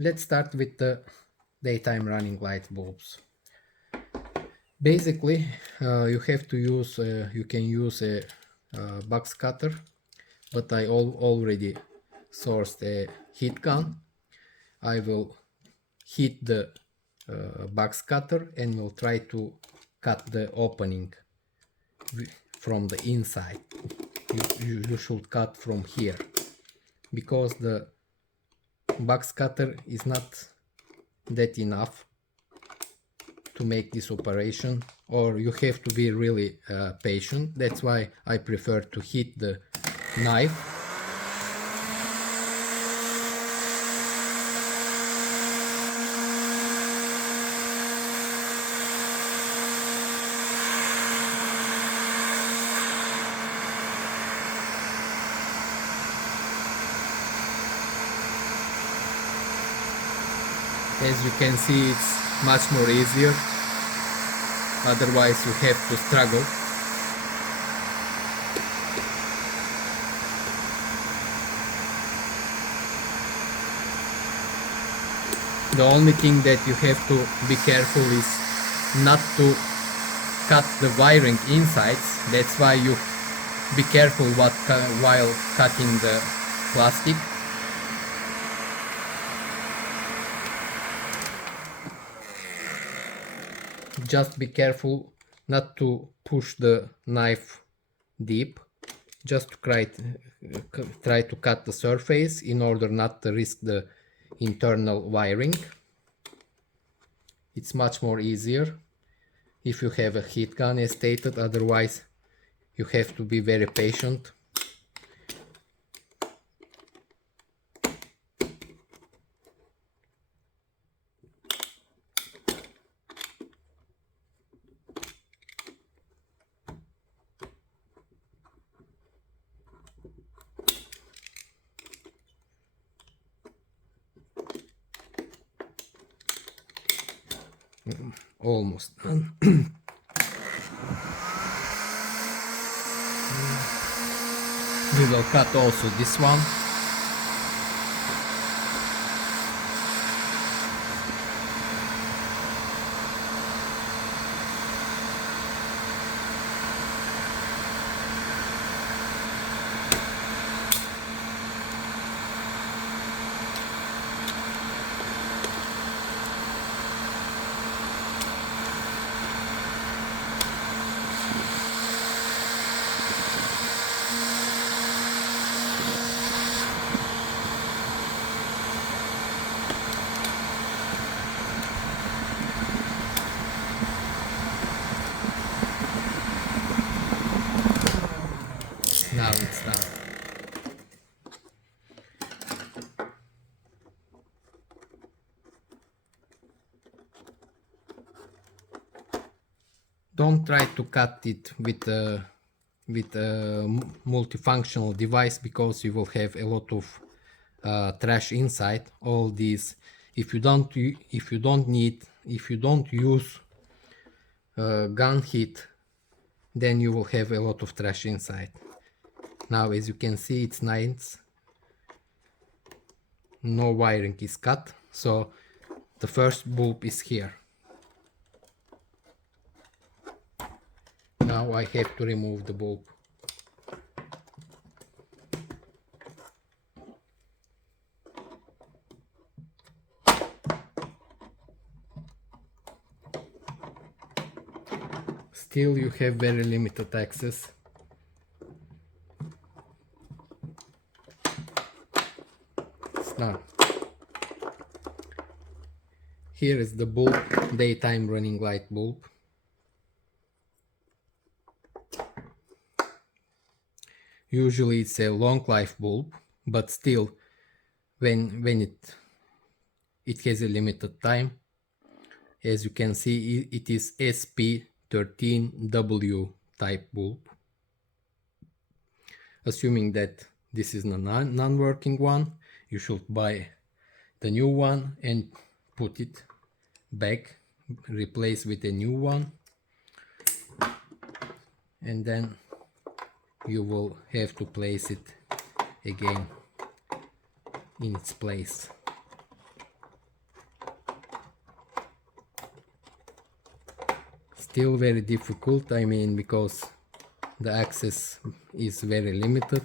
let's start with the daytime running light bulbs. Basically, you have to use, you can use a box cutter, but I already sourced a heat gun. I will heat the box cutter and will try to cut the opening from the inside. You should cut from here, because the box cutter is not that enough to make this operation, or you have to be really patient. That's why I prefer to heat the knife. As you can see, it's much more easier, otherwise you have to struggle. The only thing that you have to be careful is not to cut the wiring insides. That's why you be careful while cutting the plastic. Just be careful not to push the knife deep, just to try to cut the surface in order not to risk the internal wiring. It's much more easier if you have a heat gun, as stated. Otherwise you have to be very patient. Almost done. We will cut also this one. Now it's done. Don't try to cut it with a multifunctional device, because you will have a lot of trash inside. All these, if you don't use gun heat, then you will have a lot of trash inside. Now, as you can see, it's nice. No wiring is cut, so the first bulb is here. Now I have to remove the bulb. Still, you have very limited access. It's done. Here is the bulb, daytime running light bulb. Usually it's a long life bulb, but still, when it has a limited time. As you can see, it is SP13W type bulb. Assuming that this is a non-working one, you should buy the new one and put it back, replace with a new one, and then you will have to place it again in its place. still very difficult, I mean, because the access is very limited.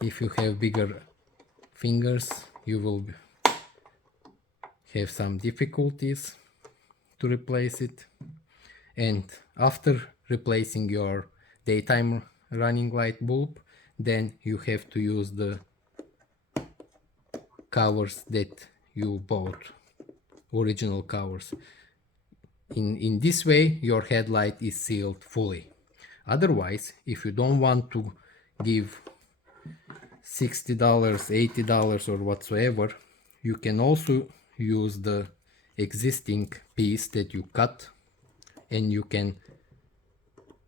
If you have bigger fingers, you will have some difficulties to replace it. And after replacing your daytime running light bulb, then you have to use the covers that you bought, original covers. In this way your headlight is sealed fully. Otherwise, if you don't want to give $60, $80 or whatsoever, you can also use the existing piece that you cut, and you can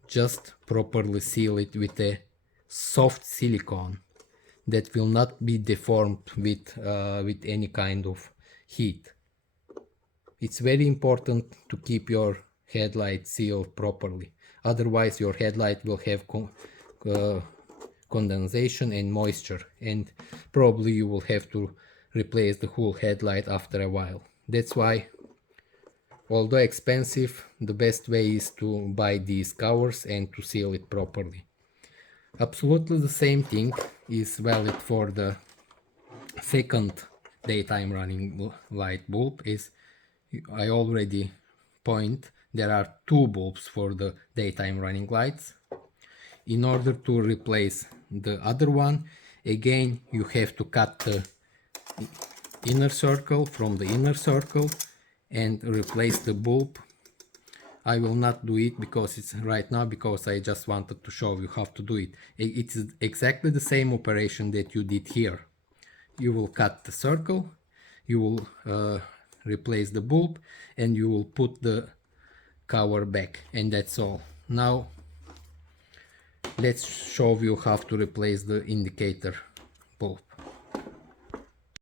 just properly seal it with a soft silicone that will not be deformed with any kind of heat. It's very important to keep your headlight sealed properly. Otherwise your headlight will have condensation and moisture, and probably you will have to replace the whole headlight after a while. That's why, although expensive, the best way is to buy these covers and to seal it properly. Absolutely the same thing is valid for the second daytime running light bulb. Is I already point, there are two bulbs for the daytime running lights. In order to replace the other one, again you have to cut the inner circle from the inner circle and replace the bulb. I will not do it because it's right now, because I just wanted to show you how to do it. It's exactly the same operation that you did here. You will cut the circle, you will replace the bulb, and you will put the cover back, and that's all. Now let's show you how to replace the indicator bulb.